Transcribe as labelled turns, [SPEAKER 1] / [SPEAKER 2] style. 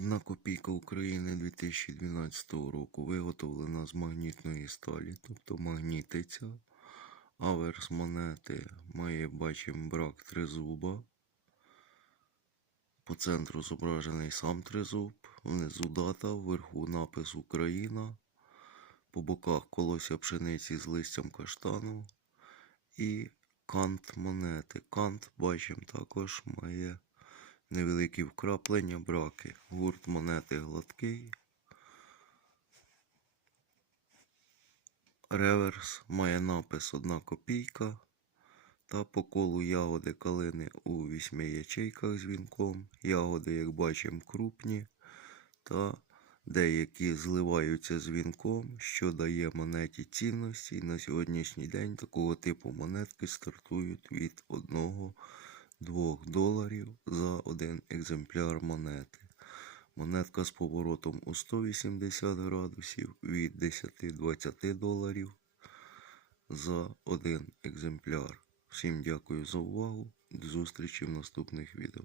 [SPEAKER 1] Одна копійка України 2012 року виготовлена з магнітної сталі, тобто магнітиця. Аверс монети має, бачимо, брак тризуба. По центру зображений сам тризуб, внизу дата, вверху напис Україна, по боках колося пшениці з листям каштану і кант монети. Кант, бачимо, також має невеликі вкраплення, браки. Гурт монети гладкий. Реверс має напис 1 копійка та по колу ягоди калини у вісьми ячейках з вінком. Ягоди, як бачимо, крупні та деякі зливаються з вінком, що дає монеті цінності. І на сьогоднішній день такого типу монетки стартують від 1-2 доларів за один екземпляр монети. Монетка з поворотом у 180 градусів від 10-20 доларів за один екземпляр. Всім дякую за увагу. До зустрічі в наступних відео.